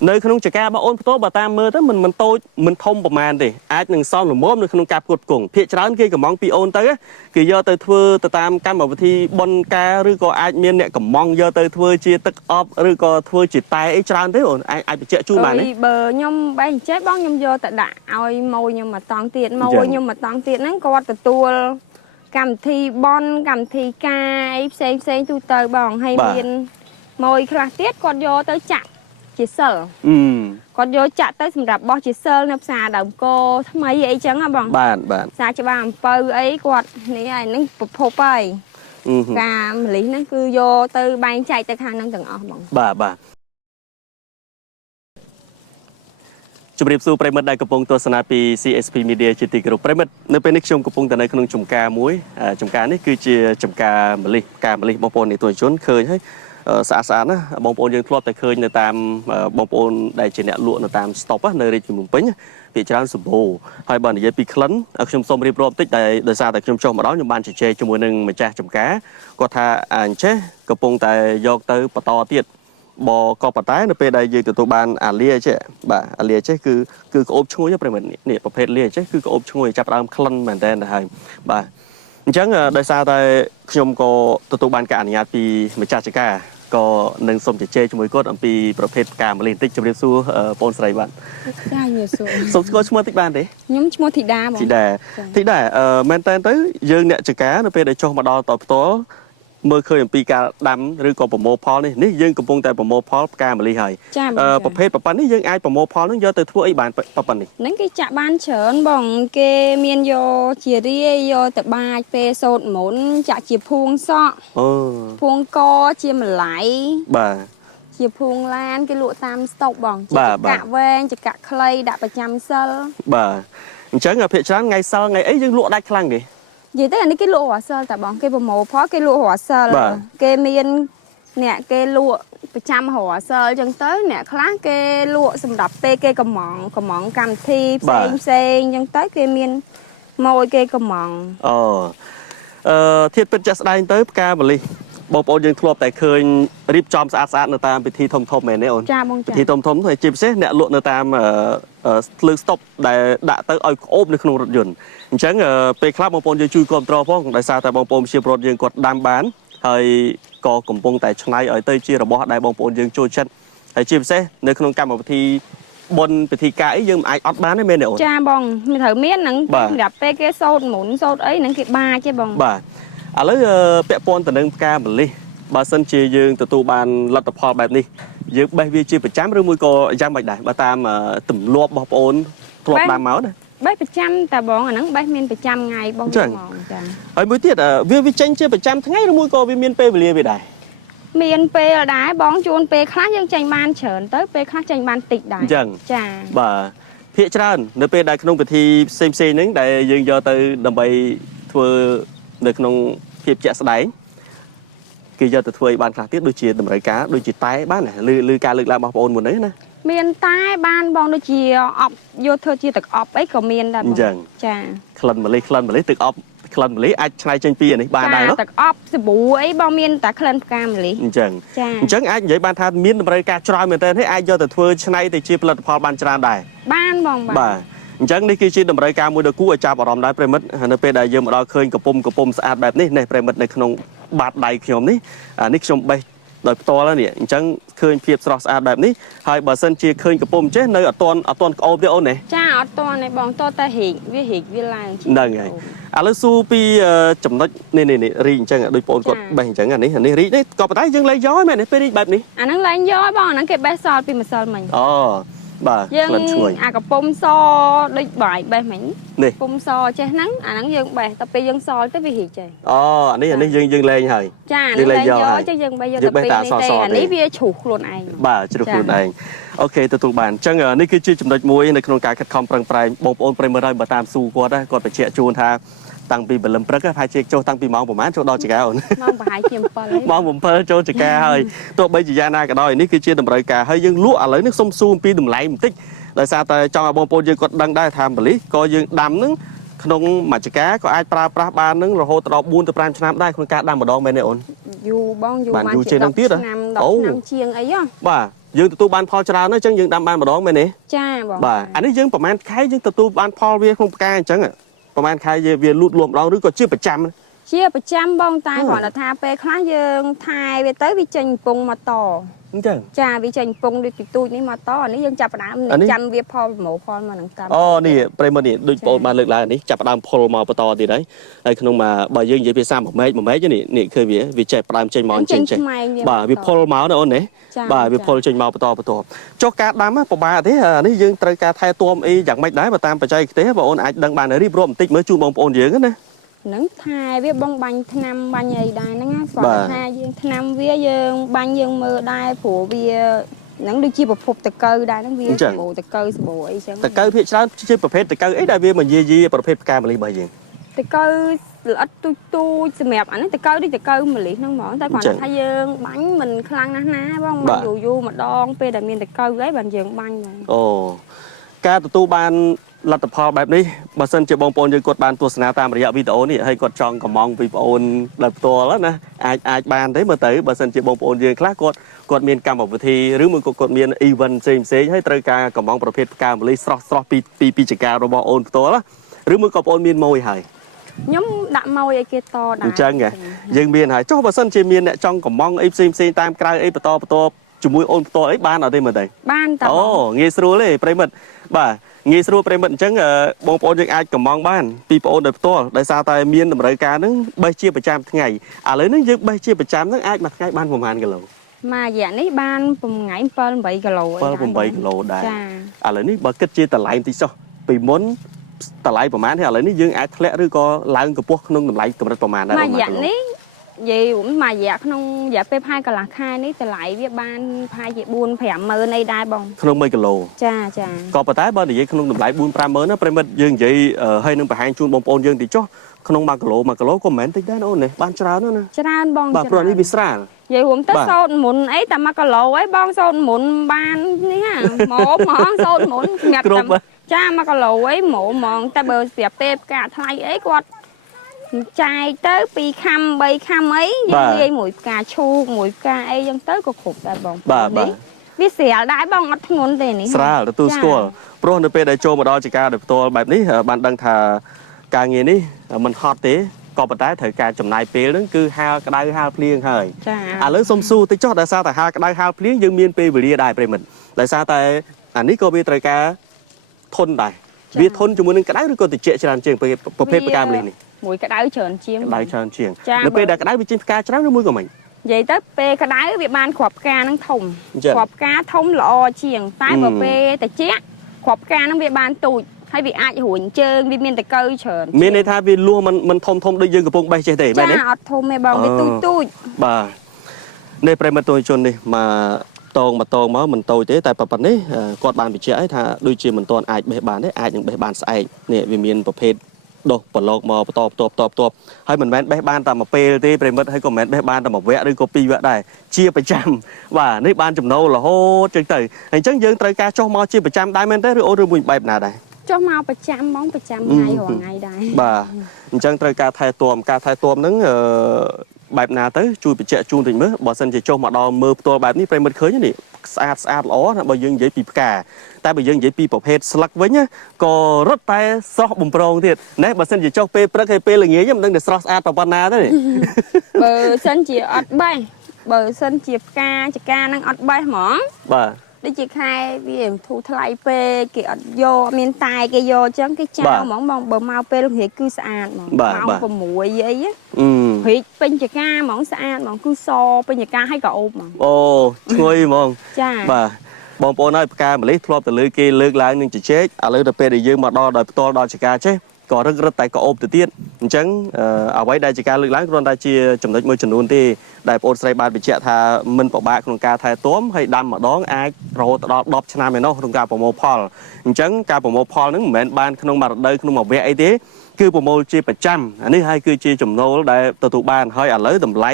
nơi khung chả cá bảo ôn tố bà ta mơ tới mình tôi mình thông bầm màn đi ai đừng son là mốt nơi khung cạp cột cùng phía trái kia cầm mong pi ôn tới kỳ giờ tới thưa tới tam căn bảo thi bon ca rồi có ai miên nè cầm mong giờ tới thưa chia tức ọp rồi có thưa chỉ tay ấy trái thế rồi ai bị chạy chui mà đấy bờ nhom bay chết bóng nhom giờ tại đã oi môi nhưng mà toàn tiền môi nhưng mà toàn tiền nó có từ tua cầm thi bon cầm thi ca xem tu tờ bỏng hay miên môi khá tiết còn vô tới chặt chỉ sợ còn vô chặt tới sầm đạp bo chỉ sơ nấp xà đồng cô mấy vậy chẳng à bằng bạn xà cho bạn pơ ấy quạt này nó phô bay cả lý nó cứ vô từ bay chạy tới khang năng từng ở bằng bà chụp điệp su premad đại côngตัวสนาปี CSP Media จิตติกรุป premad ในเป็นนิคมกงแต่ในขนมจุ่มกามุ้ยจุ่มกานี่คือจุ่มกามะลิบางปนในตัวชนเคยให้สะอาดนะบางปนยังทลอดแต่เคยในตามบางปนได้เจเนลวในตามสต็อปในริจิมุมปิ้งปีจานสุโบให้บ้านใหญ่ปีคลันชมส้มรีบรอบติดได้โดยซาแต่ชมมาแล้วยมบ้านเชจมูกหนึ่งมาแจกจุ่มกาก็ท่าเชกระปงแต่ยกเตอปตอเตียดบก็ปัตตาในเปได้ยืนตัวบ้านอาเลียเช่บ่าอาเลียเช่คืออบช่วยจะเป็นเหมือนนี่ประเภทเลียเช่คืออบช่วยจับตามคลันเหมือนเดิมนะครับบ่าจังโดยซาแต่ชมก็ตัวบ้านการญาติปีมาจากจิกาก็หนึ่งสมเจจมวยก็อันปีประเภทการมาเล่นติ๊กจะเรียกสู้ปนสไลบันใช่เนี่ยสู้สมก็ช่วยติ๊กบ้านดิnhómช่วยธิดาบ่ธิดาแมนเทนtớiยืนเนี่ยจิกาในเปได้โจมาดอต่อตัวเมื่อเคยปีการดำหรือก็ประโมพอนี่ยังกำปงแต่ประโมพอการมาลีหายประเภทประปันนี่ยังไอประโมพอนั่งเยอะแต่ทั่วไอ้บ้านประปันนี่นั่นก็จะบ้านเฉินบ่งเกเมียนโยเจียรีโยแต่บายเปโซดหมุนจะเจียพวงซ้อพวงกอเจียมไหลเจียพวงล้านก็ลวดตามสต็อกบ่งจะกะแวงจะกะใครดับประจำเซลจังเพจนั้นไงเซลไงไอ้ยังลวดได้ครั้งดิvậy tức là cái lụa hỏa sơn tại bọn cái bộ phó cái lụa hỏa sơn cái miên nè cái lụa trăm hỏa sơn chân tới nè khác cái lụa sầm đập cái cầm mỏng cầm thi sen chân tới cái miên môi cái cầm mỏng thiếtเป็นจัดได้tới ca baliบอกปนยังทลบแต่เคยรีบจอมสะอาดในตามไปที่ทมแม่เนี่ยไปที่ทมถอยจิบเส้นเนี่ยลวดในตามเลือกสต็อปได้ด่าtớiเอาโอบในขนมรถยนต์จังไปคลาบบางปนยังช่วยกลมตรอพ้องได้ซาแต่บางปนเชียบรถยังกดดามบ้านให้ก่อกลมปงแต่ชายเอาเตยเชียระบอบได้บางปนยังช่วยชัดให้จิบเส้นในขนมกรรมไปที่บนไปที่กายยังไอออดบ้านได้ไหมเนี่ยจ้าบองมีเถอะเมียนหนังดับไปแค่โซดหมุนโซดấyหนังเก็บบาใช่บองแล้วเปะปนแต่หนึ่งการแบบนี้บาสันเชียยืงตัวบานรัตพอแบบนี้ยืงใบวิจิประจำหรือมือก็ยังแบบไหนบาตามตุ่มรวบบอปนตรวจบานเมาส์นะใบประจำแต่บองอันนั้นใบเมียนประจำไงบองจังไอ้มือเตี้ยวิจัยเชียประจำทั้งไงหรือมือก็วิเมียนเปย์ไปเรียไปได้เมียนเปย์ได้บองชวนเปย์คลาสยังใจบานเฉินtớiเปย์คลาสใจบานติดได้จังจ้าบ่เพียจานในเปย์ได้ขนมไปที่เซมซีนึงได้ยืงยอตัวดำไปทัวในขนมเพียบเจ๊สไลด์คือจะตัวบ้านคลาสที่ดูจีดำไรก้าดูจีใต้บ้านน่ะลือการลึกลามมาโอนหมดเลยนะเมียนใต้บ้านบองดูจีออบโยเธอจีตึกออบไอ้ก็เมียนได้จังจ้าคลันมาเลยตึกออบคลันมาเลยไอ้ชายจังปีอันนี้บ้านได้เนาะตึกออบสบู่ไอ้บองเมียนแต่คลันกามเลยจังไอ้ใหญ่บ้านทานเมียนดำไรก้าจอยเหมือนเดิมให้ไอ้ยอแต่ตัวชายแต่จีผลิตพอบ้านจานได้บ้านบองบ้าจังนี่คือชีดดำไรการมวยดกู้จับอารมณ์ได้ประมิดในเปได้เยี่ยมเราเคยกระปุ่มสะอาดแบบนี้ในประมิดในขนมบาดใดขนมนี้นี่ขนมใบโดยตัวแล้วเนี่ยจังเคยเพียบสะอาดแบบนี้ให้บาสันเชียเคยกระปุ่มเจ้ในอัตอนโอเดียวเนี่ยจ้าอัตอนในบองตัวตาหิกวิลางนั่นไงแล้วสู้ปีจำนวนนี่รีจังโดยปนกดใบจังอันนี้รีนี่ก็ไปได้ยังไรย้อยแม่เนี่ยไปได้แบบนี้อันนั้นไรย้อยบองนั้นเก็บใบซอลปีมาซอลมันบ่ยังกับปมซอด้วยใบเหม็นปมซอใช่นังอันนั้นยังใบแต่ไปยังซอแต่ไปหิใจอันนี้ยังเลยเหรอจ้ายังเลยย้อยจะยังใบยังแต่ปีในแต่อันนี้เบียฉุกลุนเองบ่ฉุกลุนเองโอเคตัวบ้านจังนี่คือชื่อจำนวนมวยในโครงการคัดคอมปรังปลายบงโอนปริมาณได้มาตามสู่กอดได้กอดไปเชี่ยจูนท่าตั้งปีเบลล์ปรักก็พายเช็คโจตั้งปีมองผมโจดอจิกาอ่อนมองพายเขียมปลเลยมองผมโจจิกาเฮ้ยตัวใบจียานาก็ได้นี่คือชื่อดำไรกาเฮ้ยยังลุ้อะไรนึกส้มซูมปีดุ่มไหลมันติ๊กโดยซาแต่จองบงโปยังกดดังได้ทำแบบนี้ก็ยังดำนึงขนมหมักจิกาก็ไอ้ปลาบานนึงเราโหตเราบูนตะปรานชนะได้คนการดำมาดองไปเนี่ยอ่อนอยู่บ้องอยู่บ้านอยู่เชียงน้ำตีดอ่ะโอ้น้ำเชียงไอ้ย่อบ้า យើងទទួលបានផលច្រើនណាស់អញ្ចឹងយើងដាំបានម្ដងមែនទេ ចាបង បាទអានេះយើងប្រហែលខែយើងទទួលបានផលវាក្នុងផ្កាអញ្ចឹងប្រហែលខែវាលូតលាស់ម្ដងឬក៏ជាប្រចាំ ជាប្រចាំបងតែគ្រាន់តែថាពេលខ្លះយើងថែវាទៅវាចេញពងមកត អញ្ចឹង ចាវាចេញពងដូចទូចនេះមកតនេះយើងចាប់ផ្ដើមចាំវាផលប្រមូលផលមកនឹងតាម អូនេះប្រិមត្តនេះដូចបងបានលើកឡើងនេះចាប់ផ្ដើមផលមកបន្តទៀតហើយក្នុងមកបើយើងនិយាយភាសាមួយម៉េចនេះឃើញវាចេះផ្ដើមចេញមកចេញបាទវាផលមកណាអូនណាបាទវាផលចេញមកបន្តចុះការដាំពិបាកទេនេះយើងត្រូវការថែទាំអីយ៉ាងម៉េចដែរបើតាមបច្ចេកទេសបងអូនអាចដឹងបានរៀបរាប់បន្តិចមើលជូនបងប្អូនយើងណា នឹងថែវាបងបាញ់ថ្នាំបាញ់អីដែរហ្នឹងណាគាត់ថាយើងថ្នាំវាយើងបាញ់យើងមើលដែរព្រោះវាហ្នឹងដូចជាប្រភពតកៅដែរហ្នឹងវាសម្បូរតកៅសម្បូរអីចឹងតកៅភាគច្រើនជាប្រភេទតកៅអីដែលវាមកយាយីប្រភេទផ្កាម្លិះរបស់យើងតកៅល្អិតទូចសម្រាប់អាហ្នឹងតកៅដូចតកៅម្លិះហ្នឹងហ្មងតែគាត់ថាយើងបាញ់មិនខ្លាំងណាស់ណាបងមកយូរម្ដងពេលដែលមានតកៅអីបានយើងបាញ់អូការទទួលបានលទ្ធផលបែបនេះបើសិនជាបងប្អូនយើងគាត់បានទស្សនាតាមរយៈវីដេអូនេះហើយគាត់ចង់កំងពីបងប្អូនដោយផ្ទាល់ណាអាចបានទេមើលទៅបើសិនជាបងប្អូនយើងខ្លះគាត់មានកម្មវិធីឬមួយក៏គាត់មាន event ផ្សេងហើយត្រូវការកំងប្រភេទផ្កាម្លិះស្រស់ពីចការបស់អូនផ្ទាល់ឬមួយក៏បងប្អូនមានម៉ួយហើយខ្ញុំដាក់ម៉ួយឲ្យគេតដែរអញ្ចឹងយើងមានហើយចុះបើសិនជាមានអ្នកចង់កំងអីផ្សេងតាមក្រៅអីបន្តជាមួយអូនផ្ទាល់អីបានអត់ទេមើលទៅបានតើអូងាយស្រួលទេប្រិមិត្តបាទងាយស្រួលប្រិមិត្តអញ្ចឹងបងប្អូនយើងអាចកំងបានពីបងប្អូនដោយផ្ទាល់ដោយសារតែមានតម្រូវការហ្នឹងបេះជាប្រចាំថ្ងៃឥឡូវហ្នឹងយើងបេះជាប្រចាំហ្នឹងអាចមួយថ្ងៃបានប្រហែលគីឡូមួយរយៈនេះបានថ្ងៃ7 8គីឡូ7 8គីឡូដែរឥឡូវនេះបើគិតជាតម្លៃបន្តិចចុះពីមុនតម្លៃប្រហែលហើយឥឡូវនេះយើងអាចធ្លាក់ឬក៏ឡើងកម្ពស់ក្នុងតម្លៃកម្រិតប្រហែលដែរមួយរយៈនេះនិយាយមួយរយៈក្នុងរយៈពេលផាយកន្លះខែនេះតម្លៃវាបានផាយជា4 5ម៉ឺនអីដែរបងក្នុង1គីឡូចាក៏ប៉ុន្តែបើនិយាយក្នុងតម្លៃ4 5ម៉ឺនណាប្រិមិត្តយើងនិយាយឲ្យនឹងបង្ហាញជូនបងប្អូនយើងតិចចុះក្នុង1គីឡូក៏មិនមែនតិចដែរអូននេះបានច្រើនណាច្រើនបងបាទព្រោះនេះវាស្រាលនិយាយរួមទៅសោតមុនអីតែ1គីឡូអីបងសោតមុនបាននេះហ่าហ្មងសោតមុនសម្រាប់ចា1គីឡូអីហ្មងតែបើស្រាប់ពេលផ្កាថ្លៃអីគាត់ចាយទៅ2ខាំ3ខាំអីយើងនិយាយមួយផ្កាឈូកមួយផ្កាអីចឹងទៅក៏គ្រប់ដែរបងបាទវាស្រាលដែរបងអត់ធ្ងន់ទេនេះស្រាលទទួលស្គាល់ព្រោះនៅពេលដែលចូលមកដល់ចការដោយផ្ទាល់បែបនេះបានដឹងថាការងារនេះមិនហត់ទេក៏ប៉ុន្តែត្រូវការចំណាយពេលហ្នឹងគឺហាលក្តៅហាលភ្លៀងហើយចាឥឡូវសុំសួរតិចចុះដោយសារតែហាលក្តៅហាលភ្លៀងយើងមានពេលវេលាដែរប្រិមិត្តដោយសារតែអានេះក៏វាត្រូវការធន់ដែរវាធន់ជាមួយនឹងក្តៅឬក៏ត្រជាក់ច្រើនជាងប្រភេទផ្កាម្លិះនេះមួយក្តៅច្រើនជាងក្តៅច្រើនជាងនៅពេលដែលក្តៅវាចេញផ្កាច្រើនឬមួយក៏មិននិយាយទៅពេលក្តៅវាបានគ្រាប់ផ្កាហ្នឹងធំគ្រាប់ផ្កាធំល្អជាងតែបើពេលត្រជាក់គ្រាប់ផ្កាហ្នឹងវាបានទូចហើយវាអាចរួញជើងវាមានតកៅច្រើនមានន័យថាវាលួសមិនធំដូចយើងកំពុងបេះចេះទេបែបនេះចាអត់ធំទេបងវាទូចបាទនេះប្រិមត្តទស្សនិកជននេះមកតងមកមិនតូចទេតែប៉ុណ្ណេះគាត់បានបញ្ជាក់ឲ្យថាដូចជាមិនទាន់អាចបេះបានទេអាចនឹងបេះបានស្អែកនេះវាមានប្រភេទដុសប្រឡងមកបន្តហើយមិនមែនបេះបានតែមួយពេលទេប្រិមិត្តហើយក៏មិនមែនបេះបានតែមួយវគ្គឬក៏2វគ្គដែរជាប្រចាំបាទនេះបានចំណូលរហូតចឹងទៅអញ្ចឹងយើងត្រូវការចុះមកជាប្រចាំដែរមែនទេឬអូនឬមួយបែបណាដែរចុះមកប្រចាំហ្មងប្រចាំថ្ងៃរាល់ថ្ងៃដែរបាទអញ្ចឹងត្រូវការថែទាំហ្នឹងបែបណាទៅជួយបញ្ជាក់ជូនតិចមើលបើសិនជាចុះមកដល់មើលផ្ទាល់បែបនេះប្រិមិត្តឃើញនេះស្អាតល្អណាបើយើងនិយាយពីផ្កាតែបើយើងនិយាយពីប្រភេទស្លឹកវិញក៏រត់តែស្រស់បំប្រងទៀតណែបើសិនជាចុះពេលព្រឹកហើយពេលល្ងាចមិនដឹងតែស្រស់ស្អាតប៉ុណ្ណាទេបើសិនជាអត់បេះបើសិនជាផ្កាចកាហ្នឹងអត់បេះហ្មងបាទដូចជាខែវាធូរថ្លៃពេកគេអត់យកមានតែគេយកអញ្ចឹងគេចោលហ្មងបងបើមកពេលល្ងាចគឺស្អាតហ្មងម៉ោង6អីព្រិចពេញចកាហ្មងស្អាតហ្មងគឺសពេញចកាហើយក៏អូបហ្មងអូឈ្ងុយហ្មងចាបាទបងប្អូនហើយផ្កាម្លិះធ្លាប់ទៅលើគេលើកឡើងនឹងជជែកឥឡូវទៅពេលដែលយើងមកដល់ដោយផ្ទាល់ដល់ចកាចេះក៏រឹករឹតតែក៏អូបទៅទៀតអញ្ចឹងអ្វីដែលជាការលើកឡើងគ្រាន់តែជាចំណុចមួយចំនួនទេដែលបងប្អូនស្រីបានបញ្ជាក់ថាមិនពិបាកក្នុងការថែទាំហើយដាំម្ដងអាចរហូតដល់10ឆ្នាំឯណោះក្នុងការប្រមូលផលអញ្ចឹងការប្រមូលផលហ្នឹងមិនមែនបានក្នុងមួយរដូវក្នុងមួយវគ្គអីទេគឺប្រមូលជាប្រចាំអានេះហើយគឺជាចំណូលដែលទទួលបានហើយឥឡូវតម្លៃ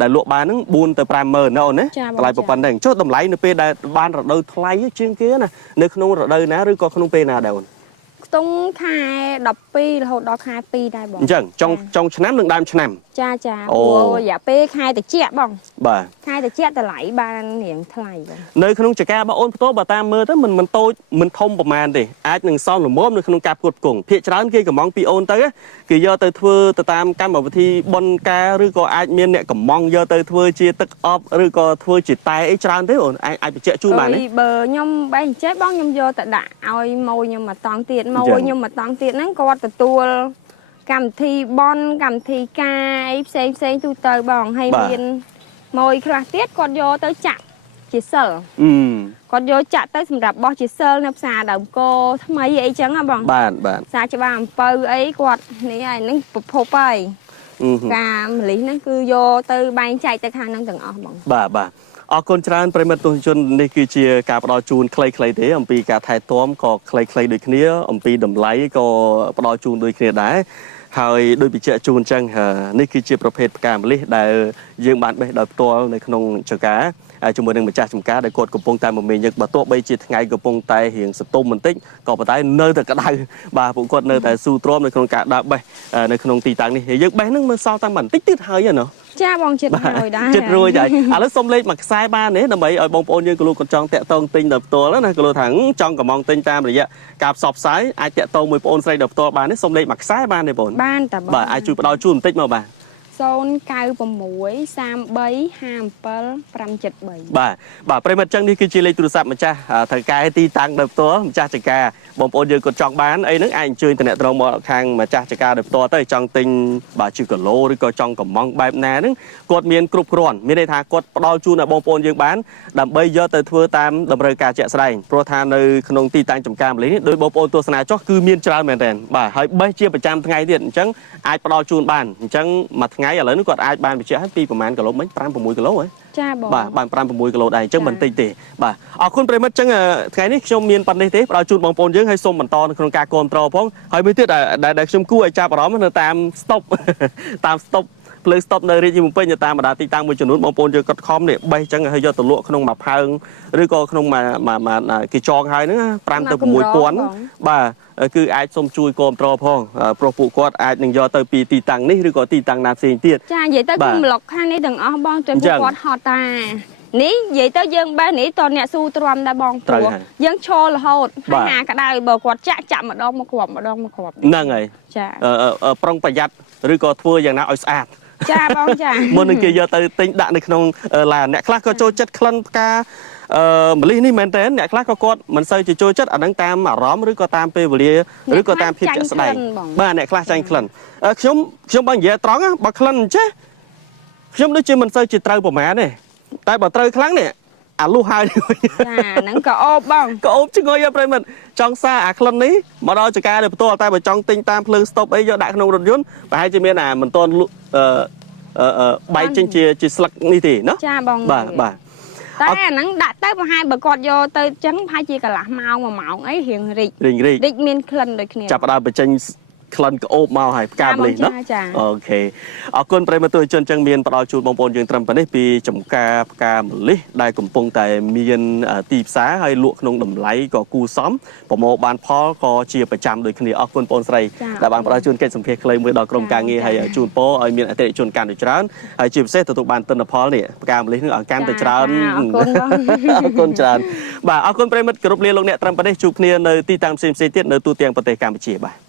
ដែលលក់បានហ្នឹង4 ទៅ 5 ម៉ឺនណាអូនណាតម្លៃប៉ុណ្ណឹងចុះតម្លៃនៅពេលដែលបានរដូវថ្លៃជាងគេណានៅក្នុងរដូវណាឬក៏ក្នុងពេលណាដែរអូនខ្ទង់ខែ12រហូតដល់ខែ2ដែរបងអញ្ចឹងចុងឆ្នាំនិងដើមឆ្នាំ ចាព្រោះរយៈពេលខែតិចបង បាទ ខែតិចតម្លៃបានរៀងថ្លៃបង នៅក្នុងចការបស់អូនផ្ទាល់បើតាមមើលទៅមិនតូចមិនធំប្រហែលទេអាចនឹងសល់ល្មមនៅក្នុងការផ្គត់ផ្គង់ភាគច្រើនគេកំងពីអូនទៅគេយកទៅធ្វើទៅតាមកម្មវិធីបុណ្យការឬក៏អាចមានអ្នកកំងយកទៅធ្វើជាទឹកអប់ឬក៏ធ្វើជាតែអីច្រើនទេអូនអាចបញ្ជាក់ជូនបានទេ បើខ្ញុំបែរចេះបងខ្ញុំយកទៅដាក់ឲ្យម៉ួយខ្ញុំមកតង់ទៀតម៉ួយខ្ញុំមកតង់ទៀតហ្នឹងគាត់ទទួលកម្មវិធីបន់កម្មវិធីការអីផ្សេងទូទៅបងហើយមានម៉ួយខ្លះទៀតគាត់យកទៅចាក់ជាសិលគាត់យកចាក់ទៅសម្រាប់បោះជាសិលនៅផ្សារដើមគោថ្មីអីចឹងហ៎បងបាទផ្សារច្បារអំពៅអីគាត់នេះហើយហ្នឹងប្រភពហើយការម្លិះហ្នឹងគឺយកទៅបែងចែកទៅខាងហ្នឹងទាំងអស់បងបាទអរគុណច្រើនប្រិមិត្តទស្សនិកជននេះគឺជាការផ្ដល់ជូនខ្លីៗទេអំពីការថែទាំក៏ខ្លីៗដូចគ្នាអំពីតម្លៃក៏ផ្ដល់ជូនដូចគ្នាដែរហើយដោយបញ្ជាក់ជូនចឹងនេះគឺជាប្រភេទផ្កាម្លិះដែលយើងបានបេះដោយផ្ទាល់នៅក្នុងចកាជាមួយនឹងម្ចាស់ចម្ការដែលគាត់កំពុងតែមមាញឹកបើទោះបីជាថ្ងៃកំពុងតែរៀងសតុំបន្តិចក៏ប៉ុន្តែនៅតែក្តៅបាទពួកគាត់នៅតែស៊ូទ្រាំនៅក្នុងការដើរបេះនៅក្នុងទីតាំងនេះយើងបេះនឹងមើលសល់តែបន្តិចទៀតហើយណាចាបងចិត្តរួយដែរចិត្តរួយដែរឥឡូវសុំលេខមួយខ្សែបានទេដើម្បីឲ្យបងប្អូនយើងក៏លោកគាត់ចង់តាក់ទងទិញដល់ផ្ទាល់ណាក៏លោកថាចង់កំងទិញតាមរយៈការផ្សព្វផ្សាយអាចតាក់ទងមួយបងប្អូនស្រីដល់ផ្ទាល់បានទេសុំលេខមួយខ្សែបានទេបងបានតាបងបាទអាចជួយផ្ដល់ជូនបន្តិចមកបាទ096375773បាទប្រិមិត្តចឹងនេះគឺជាលេខទូរស័ព្ទម្ចាស់ត្រូវកែទីតាំងដល់ផ្ទាល់ម្ចាស់ចកាបងប្អូនយើងគាត់ចង់បានអីហ្នឹងអាចអញ្ជើញតំណែងមកខាងម្ចាស់ចកាដល់ផ្ទាល់ទៅចង់ទិញបាទជាគីឡូឬក៏ចង់កំងបែបណាហ្នឹងគាត់មានគ្រប់គ្រាន់មានន័យថាគាត់ផ្ដល់ជូនដល់បងប្អូនយើងបានដើម្បីយកទៅធ្វើតាមតម្រូវការជាក់ស្ដែងព្រោះថានៅក្នុងទីតាំងចំការម្លេះនេះដោយបងប្អូនទស្សនាចុះគឺមានច្រើនមែនទែនបាទហើយបេះជាប្រចាំថ្ងៃទៀតអញ្ចឹងអាចផ្ដល់ជូនបានអញ្ចឹងមួយថ្ងៃឥឡូវនេះគាត់អាចបានបញ្ជាក់ពីប្រហែលគីឡូមិញ5-6គីឡូហ៎ចាបងបាទ5-6គីឡូដែរអញ្ចឹងមិនតិចទេបាទអរគុណប្រិមិត្តអញ្ចឹងថ្ងៃនេះខ្ញុំមានប៉ុណ្ណេះទេផ្ដល់ជូនបងប្អូនយើងហើយសូមបន្តនៅក្នុងការគ្រប់គ្រងផងហើយមួយទៀតដែលខ្ញុំគួរឲ្យចាប់អារម្មណ៍នៅតាមស្តុបតាមស្តុបភ្លើងស្តុបនៅរាជធានីភ្នំពេញតាមបណ្ដាទីតាំងមួយចំនួនបងប្អូនយើងគាត់ខំនេះបេះអញ្ចឹងហើយយកទៅលក់ក្នុងមួយផើងឬក៏ក្នុងមួយគេចងហើយហ្នឹង5 ទៅ 6,000បាទគឺអាចសូមជួយគ្រប់គ្រងផងព្រោះពួកគាត់អាចនឹងយកទៅពីទីតាំងនេះឬក៏ទីតាំងណាផ្សេងទៀតចានិយាយទៅគឺប្លុកខាងនេះទាំងអស់បងទៅពួកគាត់ហត់តានេះនិយាយទៅយើងបេះនេះតអ្នកស៊ូទ្រាំដែរបងព្រោះយើងឈររហូតហើយហាក្តៅបើគាត់ចាក់ម្ដងមកគ្រាប់ហ្នឹងហើយចាប្រុងប្រយ័ត្នឬក៏ធ្វើយ៉ាងណាឲ្យស្អាតចាបងចាមុននឹងគេយកទៅទិញដាក់នៅក្នុងឡានអ្នកខ្លះក៏ចូលចិត្តក្លិនផ្កាម្លិះនេះមែនតើអ្នកខ្លះក៏គាត់មិនសូវចូលចិត្តអាហ្នឹងតាមអារម្មណ៍ឬក៏តាមពេលវេលាឬក៏តាមភាពជាក់ស្ដែងបាទអ្នកខ្លះចាញ់ក្លិនខ្ញុំបើនិយាយត្រង់បើក្លិនអញ្ចេះខ្ញុំដូចជាមិនសូវជាត្រូវប្រមាណទេតែបើត្រូវខ្លាំងនេះអាលុះហើយចាហ្នឹងក៏អូបបងក៏អូបឈ្ងុយប្រិមិត្តចង់សារអាក្លិននេះមកដល់ចកាទៅផ្ទាល់តែបើចង់ទិញតាមភ្លើងស្តុបអីយកដាក់ក្នុងរថយន្តប្រហែលជាមានមិនទាន់បែកចេញជាស្លឹកនេះទេណាចាបងបាទតែអាហ្នឹងដាក់ទៅប្រហែលបើគាត់យកទៅអញ្ចឹងប្រហែលជាកន្លះម៉ោង1ម៉ោងអីរៀងរីកមានក្លិនដូចគ្នាចាប់ផ្ដើមបញ្ចេញក្លិនក្អូបមកហើយផ្កាម្លិះណាអូខេអរគុណប្រិមត្តទស្សនិកជនចឹងមានផ្ដល់ជូនបងប្អូនយើងត្រឹមប៉ុណ្នេះពីចំការផ្កាម្លិះដែលកំពុងតែមានទីផ្សារហើយលក់ក្នុងតម្លៃក៏គួរសមប្រមូលបានផលក៏ជាប្រចាំដូចគ្នាអរគុណបងប្អូនស្រីដែលបានផ្ដល់ជូនកិច្ចសម្ភារខ្លីមួយដល់ក្រុមការងារហើយជូនពរឲ្យមានអតិថិជនកាន់តែច្រើនហើយជាពិសេសទទួលបានទិន្នផលនេះផ្កាម្លិះនឹងឲ្យកាន់តែច្រើនអរគុណច្រើនបាទអរគុណប្រិមត្តគ្រប់លាលោកអ្នកត្រឹមប៉ុណ្នេះជួបគ្នានៅទីតាំងផ្សេងៗទៀតនៅទូទាំងប្រទេសកម្ពុជាបាទ